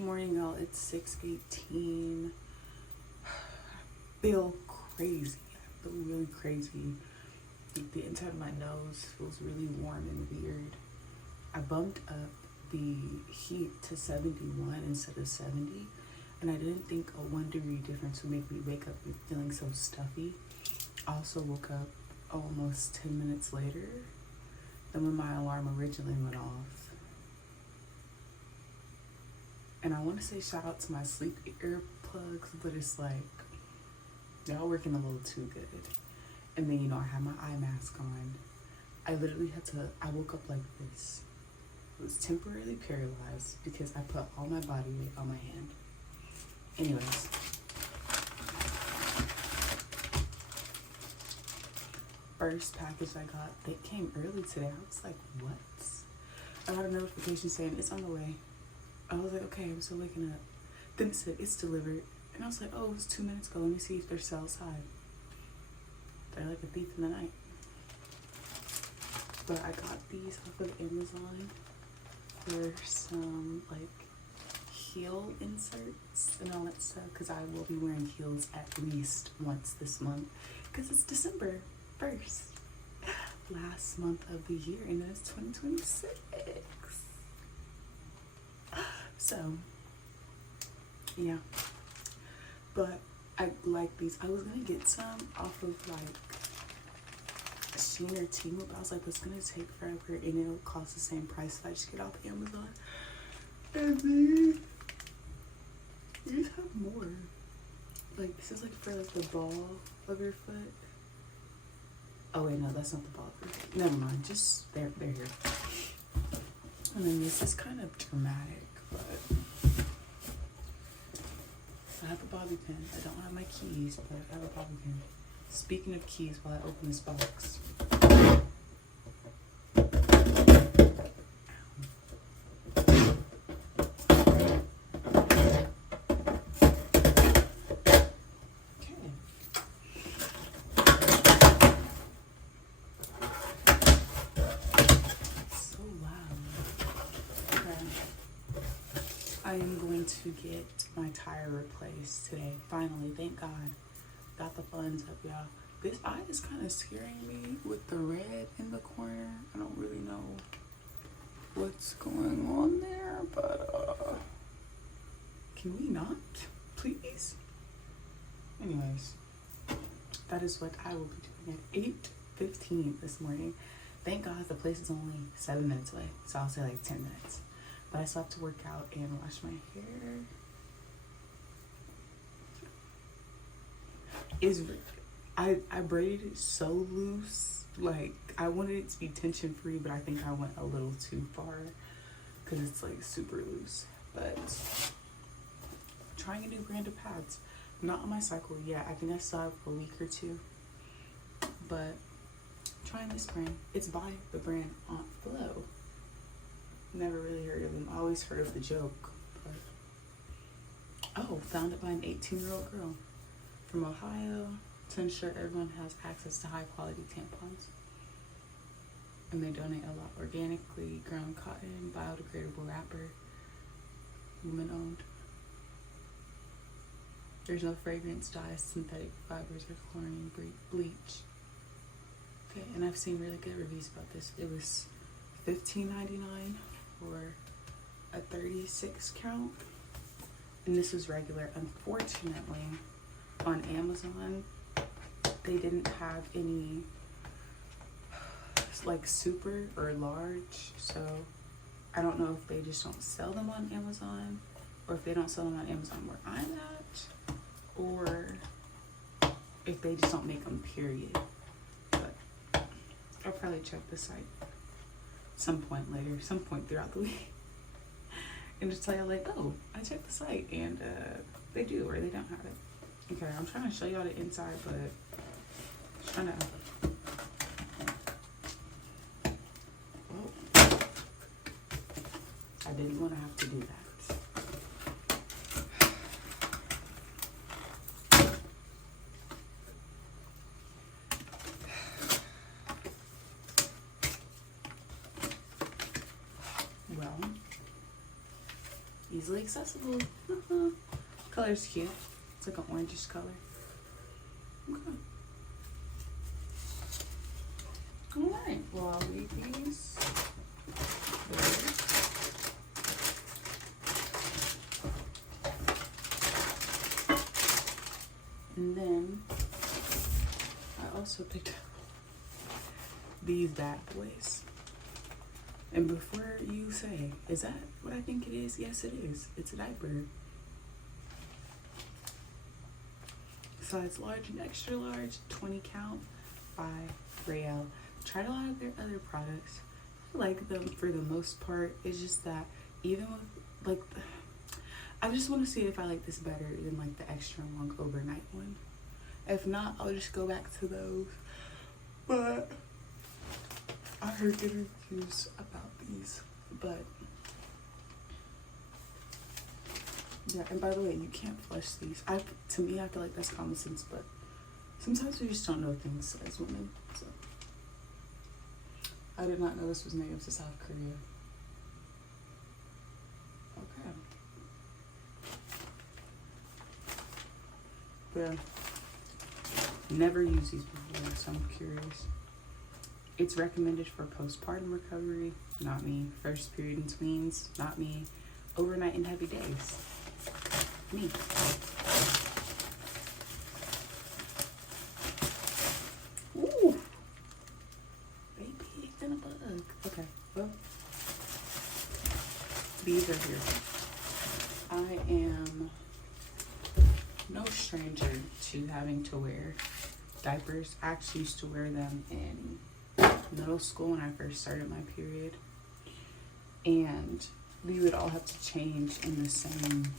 Good morning, y'all. It's 6:18. Feel crazy. I feel really crazy. The inside of my nose feels really warm and weird. I bumped up the heat to 71 instead of 70, and I didn't think a 1 degree difference would make me wake up feeling so stuffy. I also woke up almost 10 minutes later than when my alarm originally went off. And I want to say shout out to my sleep earplugs, but it's like, y'all working a little too good. And then, I had my eye mask on. I woke up like this. I was temporarily paralyzed because I put all my body weight on my hand. Anyways. First package I got, they came early today. I was like, what? I got a notification saying it's on the way. I was like, okay, I'm still waking up. Then it said it's delivered. And I was like, oh, it was 2 minutes ago. Let me see if they're still outside. They're like a thief in the night. But I got these off of Amazon for some heel inserts and all that stuff, because I will be wearing heels at least once this month, because it's December 1st, last month of the year, and it's 2026. So yeah, but I like these. I was gonna get some off of Shein or Temu, but I was like, it's gonna take forever and it'll cost the same price if I just get off Amazon. And then these have more. Like, this is for the ball of your foot. Oh wait, no, that's not the ball of your foot. Never mind, just they're here. And then this is kind of dramatic, but I have a bobby pin. I don't have my keys, but I have a bobby pin. Speaking of keys, while I open this box. I am going to get my tire replaced today. Finally, thank God. Got the funds up, y'all. This eye is kind of scaring me with the red in the corner. I don't really know what's going on there, but can we not, please? Anyways, that is what I will be doing at 8:15 this morning. Thank God the place is only 7 minutes away, so I'll say 10 minutes. But I still have to work out and wash my hair. I braided it so loose. I wanted it to be tension free, but I think I went a little too far because it's super loose. But I'm trying a new brand of pads. I'm not on my cycle yet. I think I still have a week or two. But I'm trying this brand. It's by the brand Aunt Flo. Never really heard of them. I always heard of the joke. But founded by an 18-year-old girl from Ohio to ensure everyone has access to high quality tampons. And they donate a lot. Organically grown cotton, biodegradable wrapper, woman owned. There's no fragrance, dyes, synthetic fibers, or chlorine bleach. Okay, and I've seen really good reviews about this. It was $15.99 for a 36 count, and this is regular. Unfortunately, on Amazon they didn't have any super or large, so I don't know if they just don't sell them on Amazon, or if they don't sell them on Amazon where I'm at, or if they just don't make them, period. But I'll probably check the site some point later, some point throughout the week, and just tell you oh, I checked the site and they do or they don't have it. Okay, I'm trying to show y'all the inside, but I'm trying to. Oh, I didn't want to have to do that. easily accessible. Color's cute. It's like an orangish color. Okay. Alright, well, I'll leave these there. And then I also picked up these bad boys. And before you say, is that what I think it is? Yes, it is. It's a diaper. Size large and extra large, 20 count by Raelle. Tried a lot of their other products. I like them for the most part. It's just that even with like, I just want to see if I like this better than like the extra long overnight one. If not, I'll just go back to those. But I heard good reviews about these. But yeah, and by the way, you can't flush these. To me, I feel like that's common sense, but sometimes we just don't know things as women. So I did not know this was native to South Korea. Okay. But never used these before, so I'm curious. It's recommended for postpartum recovery, not me. First period and tweens, not me. Overnight and heavy days, me. Ooh, baby, it's in a bug. Okay, well, these are here. I am no stranger to having to wear diapers. I actually used to wear them in middle school when I first started my period, and we would all have to change in the same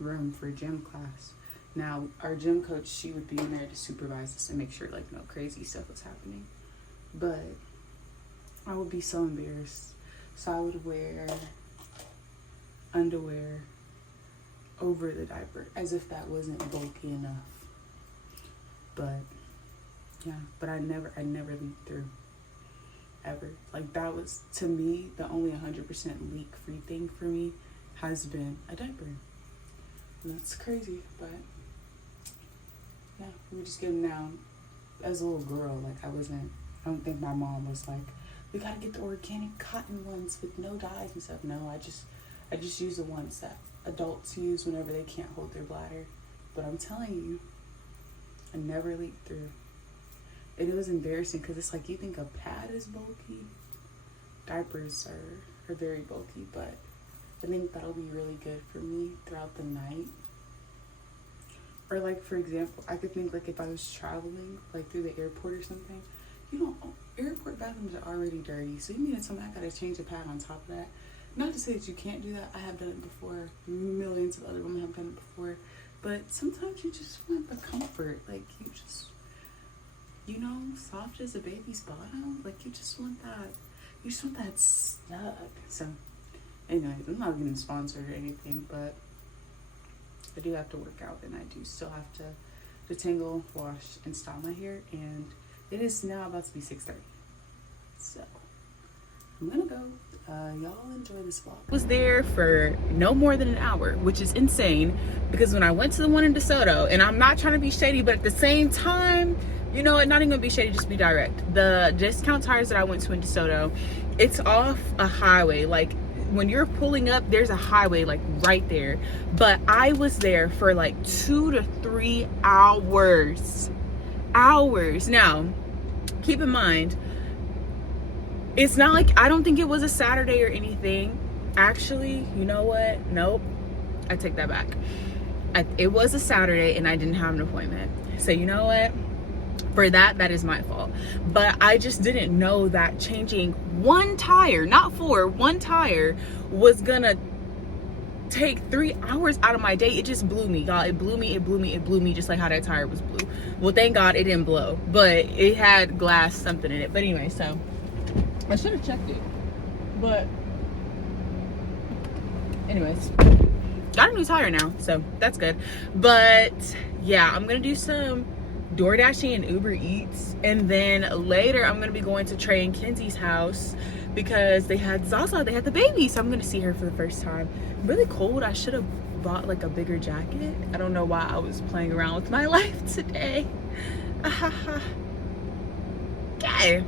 room for gym class. Now our gym coach, she would be in there to supervise us and make sure like no crazy stuff was happening, but I would be so embarrassed, so I would wear underwear over the diaper as if that wasn't bulky enough. But yeah, but I never leaked through, ever. Like that was, to me, the only 100% leak free thing for me has been a diaper. And that's crazy, but yeah, we were just getting down. As a little girl, like I don't think my mom was like, we gotta get the organic cotton ones with no dyes and stuff. No, I just use the ones that adults use whenever they can't hold their bladder. But I'm telling you, I never leaked through. And it was embarrassing because it's like, you think a pad is bulky? Diapers are very bulky, but I think that'll be really good for me throughout the night. Or like, for example, I could think like if I was traveling like through the airport or something, you know, airport bathrooms are already dirty. So you mean it's something I gotta change a pad on top of that? Not to say that you can't do that. I have done it before. Millions of other women have done it before. But sometimes you just want the comfort. Like you just, you know, soft as a baby's bottom. Like you just want that. You just want that snug. So anyway, I'm not getting sponsored or anything, but I do have to work out, and I do still have to detangle, wash, and style my hair. And it is now about to be 6:30. So I'm gonna go. Y'all enjoy this vlog. I was there for no more than an hour, which is insane because when I went to the one in DeSoto, and I'm not trying to be shady, but at the same time, you know what, not even gonna be shady, just be direct. The Discount Tires that I went to in DeSoto, it's off a highway. Like when you're pulling up, there's a highway like right there. But I was there for like 2 to 3 hours. Now, keep in mind, it's not like, I don't think it was a Saturday or anything. Actually, you know what? Nope. I take that back. It was a Saturday and I didn't have an appointment. So you know what? For that is my fault. But I just didn't know that changing one tire, not 4, one tire was gonna take 3 hours out of my day. It just blew me, y'all. It blew me just like how that tire was blue. Well, thank God it didn't blow, but it had glass something in it. But anyway, so I should have checked it, but anyways, got a new tire now, so that's good. But yeah, I'm gonna do some DoorDashing and Uber Eats, and then later I'm gonna be going to Trey and Kenzie's house because they had Zaza, they had the baby, so I'm gonna see her for the first time. Really cold. I should have bought like a bigger jacket. I don't know why I was playing around with my life today. Okay,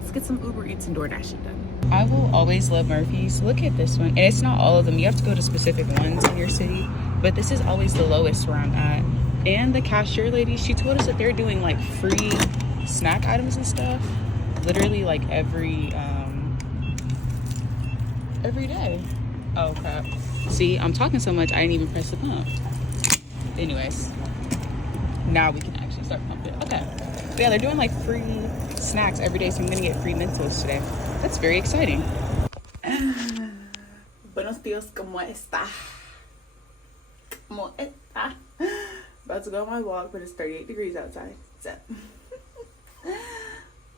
let's get some Uber Eats and DoorDash done. I will always love Murphy's. Look at this one, and it's not all of them. You have to go to specific ones in your city, but this is always the lowest where I'm at. And the cashier lady, she told us that they're doing like free snack items and stuff, literally like every day. Oh crap. See, I'm talking so much I didn't even press the pump. Anyways, now we can actually start pumping. Okay. But yeah, they're doing like free snacks every day, so I'm gonna get free Mentos today. That's very exciting. Buenos dias, ¿cómo está? ¿Cómo está? About to go on my walk, but it's 38 degrees outside. So,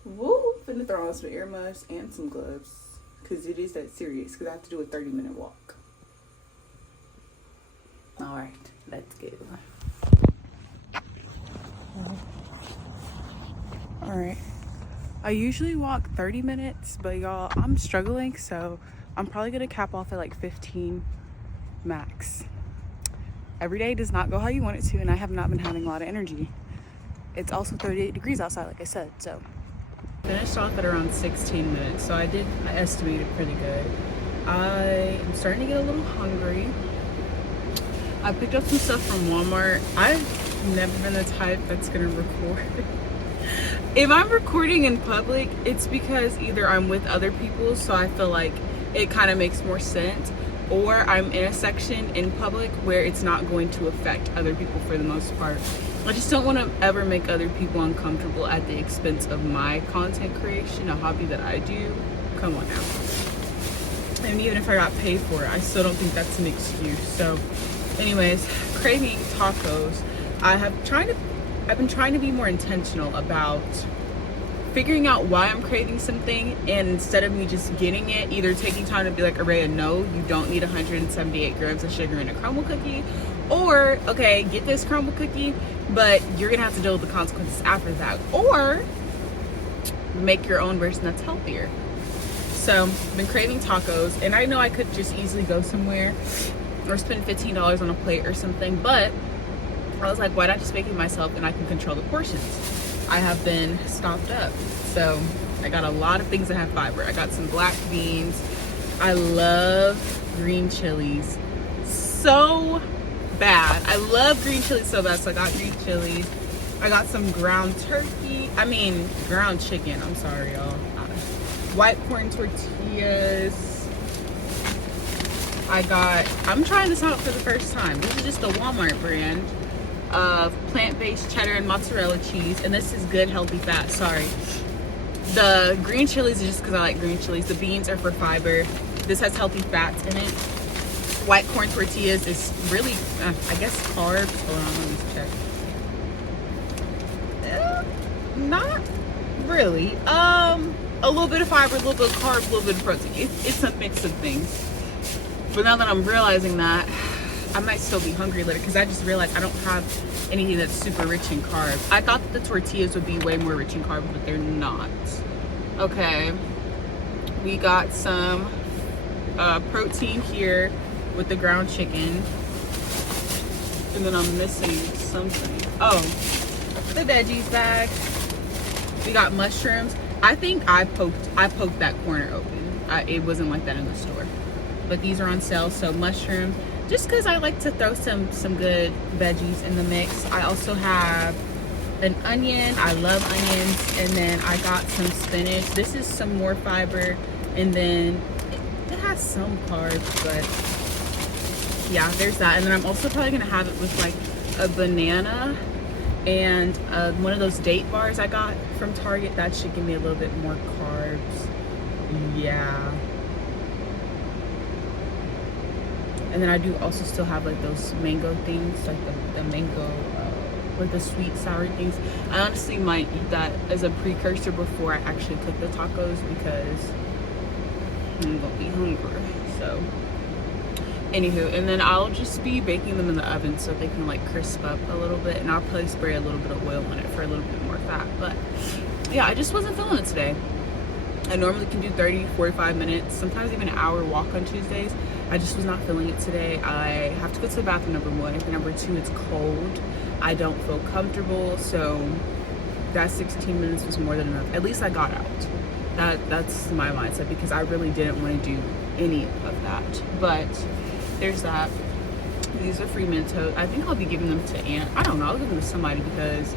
woo! Finna throw on some earmuffs and some gloves, because it is that serious, because I have to do a 30-minute walk. Alright, let's go. Alright. I usually walk 30 minutes, but y'all, I'm struggling, so I'm probably gonna cap off at like 15 max. Every day does not go how you want it to, and I have not been having a lot of energy. It's also 38 degrees outside, like I said, so. Finished off at around 16 minutes, so I estimated pretty good. I am starting to get a little hungry. I picked up some stuff from Walmart. I've never been the type that's gonna record. If I'm recording in public, it's because either I'm with other people, so I feel like it kind of makes more sense, or I'm in a section in public where it's not going to affect other people for the most part. I just don't want to ever make other people uncomfortable at the expense of my content creation, a hobby that I do. Come on now. And even if I got paid for it, I still don't think that's an excuse. So anyways, craving tacos. I've been trying to be more intentional about figuring out why I'm craving something, and instead of me just getting it, either taking time to be like, Araya, no, you don't need 178 grams of sugar in a crumble cookie, or okay, get this crumble cookie, but you're gonna have to deal with the consequences after that, or make your own version that's healthier. So I've been craving tacos, and I know I could just easily go somewhere or spend $15 on a plate or something, but I was like, why not just make it myself, and I can control the portions. I have been stocked up, so I got a lot of things that have fiber. I got some black beans. I love green chilies so bad. I love green chilies so bad, so I got green chilies. I got some ground ground chicken. I'm sorry, y'all. White corn tortillas. I'm trying this out for the first time. This is just a Walmart brand of plant-based cheddar and mozzarella cheese, and this is good healthy fat. Sorry, the green chilies is just because I like green chilies. The beans are for fiber. This has healthy fats in it. White corn tortillas is really I guess carbs. Hold on, let me check. Not really. A little bit of fiber, a little bit of carbs, a little bit of protein. It's a mix of things. But now that I'm realizing that, I might still be hungry later, because I just realized I don't have anything that's super rich in carbs. I thought that the tortillas would be way more rich in carbs, but they're not. Okay, we got some protein here with the ground chicken, and then I'm missing something. Oh, the veggies bag. We got mushrooms. I think I poked that corner open. It wasn't like that in the store, but these are on sale. So mushrooms, just because I like to throw some good veggies in the mix. I also have an onion. I love onions. And then I got some spinach. This is some more fiber, and then it has some carbs, but yeah, there's that. And then I'm also probably gonna have it with like a banana and one of those date bars I got from Target. That should give me a little bit more carbs. Yeah. And then I do also still have like those mango things, like the mango, like the sweet sour things. I honestly might eat that as a precursor before I actually cook the tacos, because I'm gonna be hungry. So anywho, and then I'll just be baking them in the oven so they can like crisp up a little bit, and I'll probably spray a little bit of oil on it for a little bit more fat. But yeah, I just wasn't feeling it today. I normally can do 30, 45 minutes, sometimes even an hour walk on Tuesdays. I just was not feeling it today. I have to go to the bathroom, number one. And number two, it's cold. I don't feel comfortable, so that 16 minutes was more than enough. At least I got out. That's my mindset, because I really didn't want to do any of that. But there's that. These are free Mentos. I think I'll be giving them to Aunt. I don't know. I'll give them to somebody, because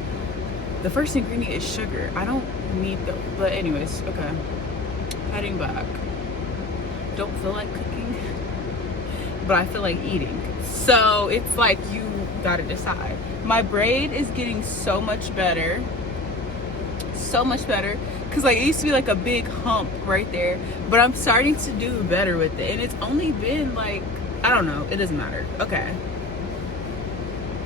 the first ingredient is sugar. I don't need them. But anyways, okay. Heading back. Don't feel like cooking, but I feel like eating. So it's like you gotta decide. My braid is getting so much better. So much better. Because like it used to be like a big hump right there. But I'm starting to do better with it. And it's only been like, I don't know. It doesn't matter. Okay.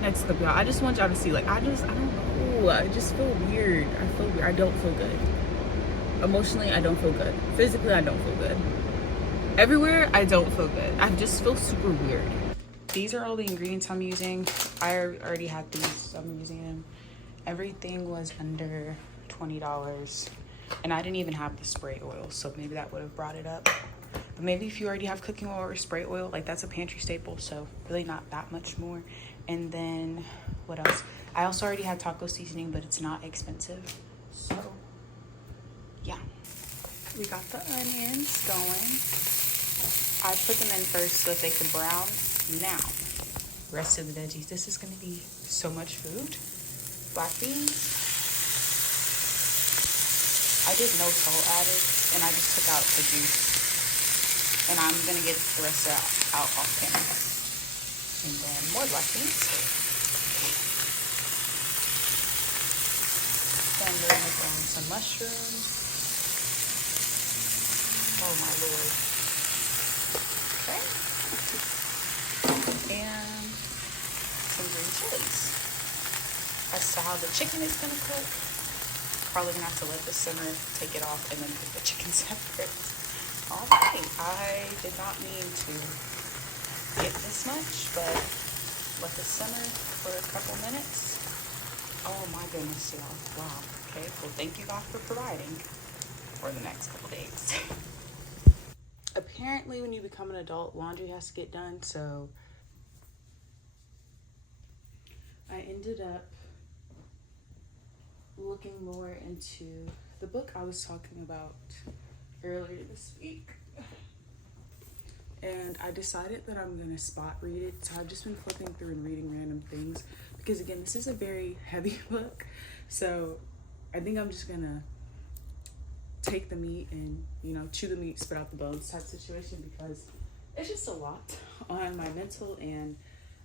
Next clip, y'all. I just want y'all to see, like, I don't know. I just feel weird. I feel weird. I don't feel good. Emotionally, I don't feel good. Physically, I don't feel good. Everywhere, I don't feel good. I just feel super weird. These are all the ingredients I'm using. I already had these, so I'm using them. Everything was under $20. And I didn't even have the spray oil, so maybe that would have brought it up. But maybe if you already have cooking oil or spray oil, like that's a pantry staple, so really not that much more. And then, what else? I also already had taco seasoning, but it's not expensive. So, yeah. We got the onions going. I put them in first so that they could brown. Now, rest of the veggies. This is going to be so much food. Black beans. I did no salt added, and I just took out the juice. And I'm going to get the rest out off camera. And then more black beans. Then we're going to throw in some mushrooms. Oh my lord. Okay. And some green chilies. As to how the chicken is going to cook, probably going to have to let the simmer, take it off, and then cook the chicken separate. All right. I did not mean to get this much, but let this simmer for a couple minutes. Oh my goodness, y'all. Wow. Okay. Well, thank you God for providing for the next couple days. Apparently, when you become an adult, laundry has to get done, so I ended up looking more into the book I was talking about earlier this week. And I decided that I'm going to spot read it. So I've just been flipping through and reading random things. Because again, this is a very heavy book. So I think I'm just going to take the meat and, you know, chew the meat, spit out the bones type situation. Because it's just a lot on my mental. And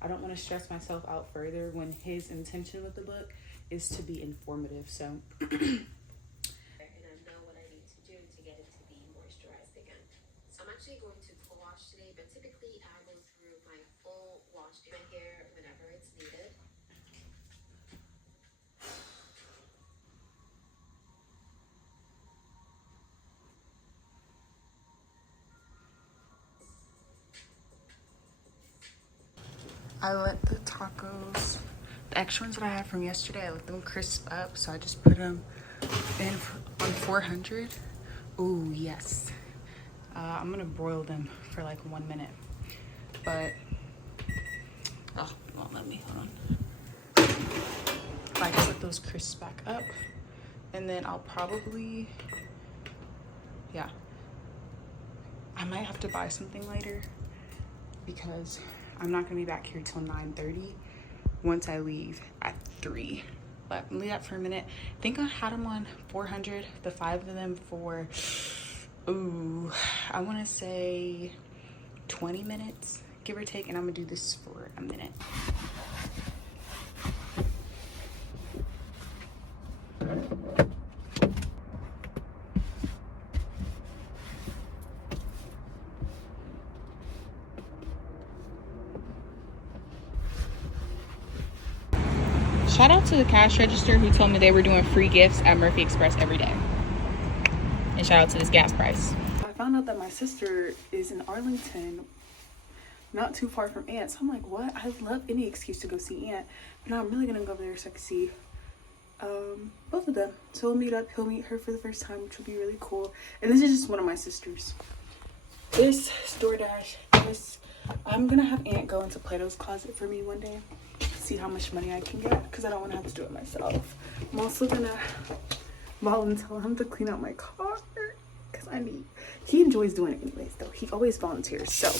I don't want to stress myself out further when his intention with the book is to be informative. So I'm actually going to co-wash today, but typically I go through my full wash my hair whenever it's needed. I let the tacos, the extra ones that I had from yesterday, I let them crisp up. So I just put them in on 400. Ooh, yes. I'm gonna broil them for like 1 minute, but oh, won't let me. Hold on. I can put those crisps back up, and then I'll probably, yeah, I might have to buy something later because I'm not gonna be back here till 9:30. Once I leave at 3. But leave that for a minute. I think I had them on 400. The 5 of them for. Ooh, I want to say 20 minutes, give or take, and I'm gonna do this for a minute. Shout out to the cash register who told me they were doing free gifts at Murphy Express every day. And shout out to this gas price. I found out that my sister is in Arlington, not too far from Aunt. So I'm like, what? I love any excuse to go see Aunt. But now I'm really gonna go over there so I can see both of them. So we'll meet up. He'll meet her for the first time, which will be really cool. And this is just one of my sisters. This DoorDash, I'm gonna have Aunt go into Plato's Closet for me one day, see how much money I can get, because I don't want to have to do it myself. I'm also gonna volunteer him to clean out my car, because he enjoys doing it anyways, though. He always volunteers. So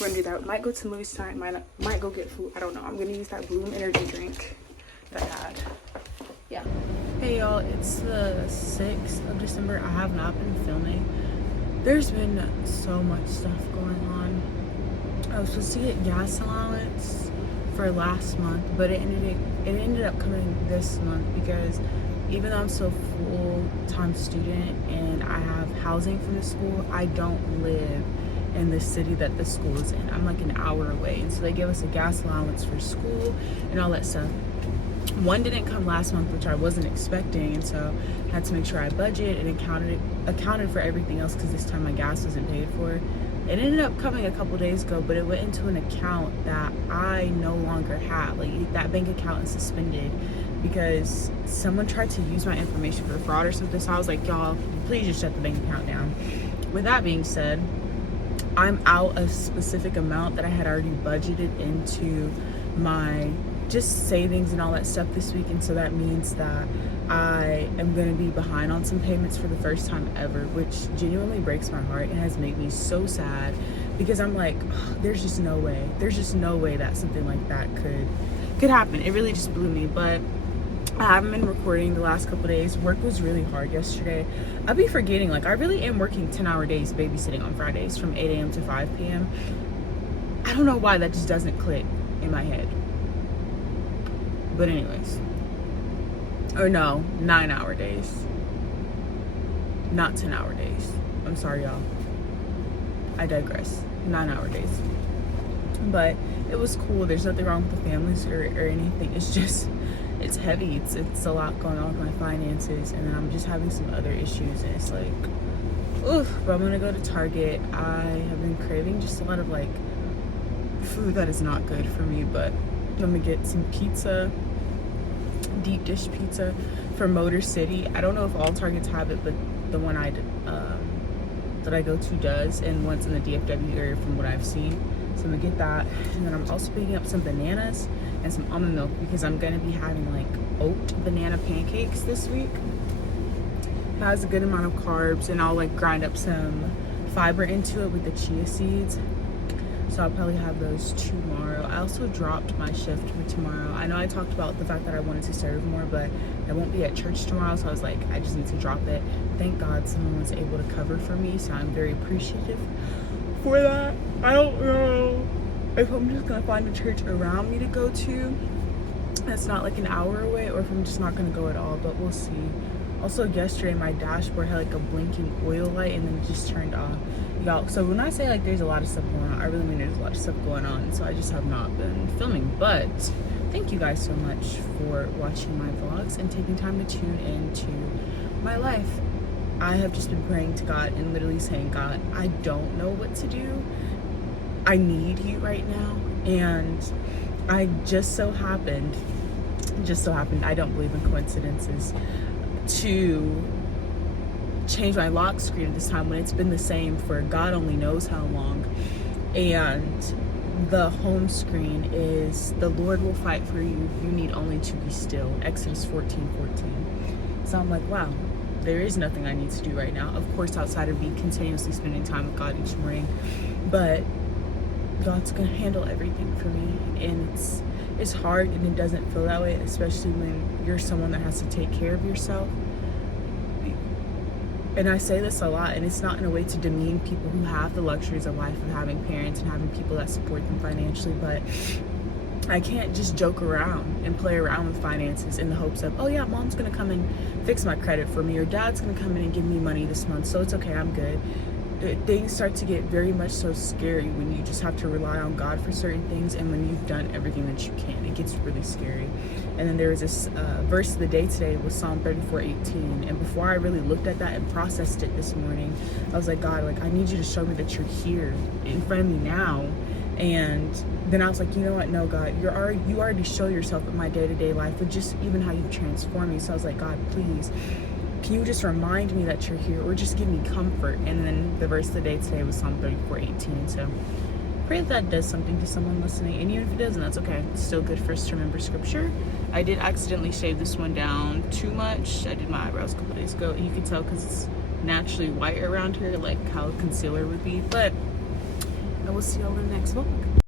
we're gonna do that. Might go to the movies tonight, might go get food. I don't know. I'm gonna use that Bloom energy drink that I had. Yeah. Hey y'all, it's the 6th of December. I have not been filming. There's been so much stuff going on. I was supposed to get gas allowance for last month, but it ended up coming this month because even though I'm still a full-time student and I have housing from the school, I don't live in the city that the school is in. I'm like an hour away, and so they gave us a gas allowance for school and all that stuff. One didn't come last month, which I wasn't expecting, and so I had to make sure I budget and accounted for everything else because this time my gas wasn't paid for. It ended up coming a couple days ago, but it went into an account that I no longer have. Like, that bank account is suspended because someone tried to use my information for fraud or something. So I was like, y'all, please just shut the bank account down. With that being said, I'm out a specific amount that I had already budgeted into my just savings and all that stuff this week, and so that means that I am going to be behind on some payments for the first time ever, which genuinely breaks my heart and has made me so sad because I'm like, oh, there's just no way that something like that could happen. It really just blew me. But I haven't been recording the last couple days. Work was really hard yesterday. I'll be forgetting, like, I really am working 10-hour days babysitting on Fridays from 8 a.m. to 5 p.m. I don't know why that just doesn't click in my head. But anyways, or no, 9-hour days, not 10-hour days. I'm sorry, y'all. I digress. 9-hour days. But it was cool. There's nothing wrong with the families or anything. It's just, it's heavy. It's a lot going on with my finances, and then I'm just having some other issues, and it's like, oof. But I'm gonna go to Target. I have been craving just a lot of like food that is not good for me, but I'm gonna get some pizza, deep dish pizza from Motor City. I don't know if all Targets have it, but the one that I go to does, and one's in the DFW area from what I've seen. So I'm gonna get that, and then I'm also picking up some bananas and some almond milk because I'm gonna be having like oat banana pancakes this week. It has a good amount of carbs, and I'll like grind up some fiber into it with the chia seeds. So I'll probably have those tomorrow. I also dropped my shift for tomorrow. I know I talked about the fact that I wanted to serve more, but I won't be at church tomorrow, so I was like, I just need to drop it. Thank God someone was able to cover for me, so I'm very appreciative for that. I don't know if I'm just gonna find a church around me to go to that's not like an hour away, or if I'm just not gonna go at all, but we'll see. Also, yesterday my dashboard had like a blinking oil light and then it just turned off. Y'all, so when I say like there's a lot of stuff going on, I really mean there's a lot of stuff going on. So I just have not been filming, but thank you guys so much for watching my vlogs and taking time to tune into my life. I have just been praying to God and literally saying, God, I don't know what to do. I need you right now. And I just so happened, I don't believe in coincidences, to change my lock screen at this time when it's been the same for God only knows how long. And the home screen is, the Lord will fight for you, you need only to be still, Exodus 14:14. So I'm like, wow, there is nothing I need to do right now, of course, outside of me continuously spending time with God each morning. But God's gonna handle everything for me, and it's hard and it doesn't feel that way, especially when you're someone that has to take care of yourself. And I say this a lot, and it's not in a way to demean people who have the luxuries of life of having parents and having people that support them financially, but I can't just joke around and play around with finances in the hopes of, oh yeah, mom's gonna come and fix my credit for me, or dad's gonna come in and give me money this month, so it's okay, I'm good. Things start to get very much so scary when you just have to rely on God for certain things, and when you've done everything that you can, it gets really scary. And then there was this verse of the day today was Psalm 34:18, and before I really looked at that and processed it this morning, I was like, God, like, I need you to show me that you're here in front of me now, And then I was like, you know what? No, God, you already show yourself in my day-to-day life with just even how you transform me. So I was like, God, please, can you just remind me that you're here, or just give me comfort? And then the verse of the day today was Psalm 34:18. So pray that does something to someone listening. And even if it doesn't, that's okay. It's still good for us to remember scripture. I did accidentally shave this one down too much. I did my eyebrows a couple days ago. You can tell because it's naturally white around here, like how concealer would be. But I will see y'all in the next vlog.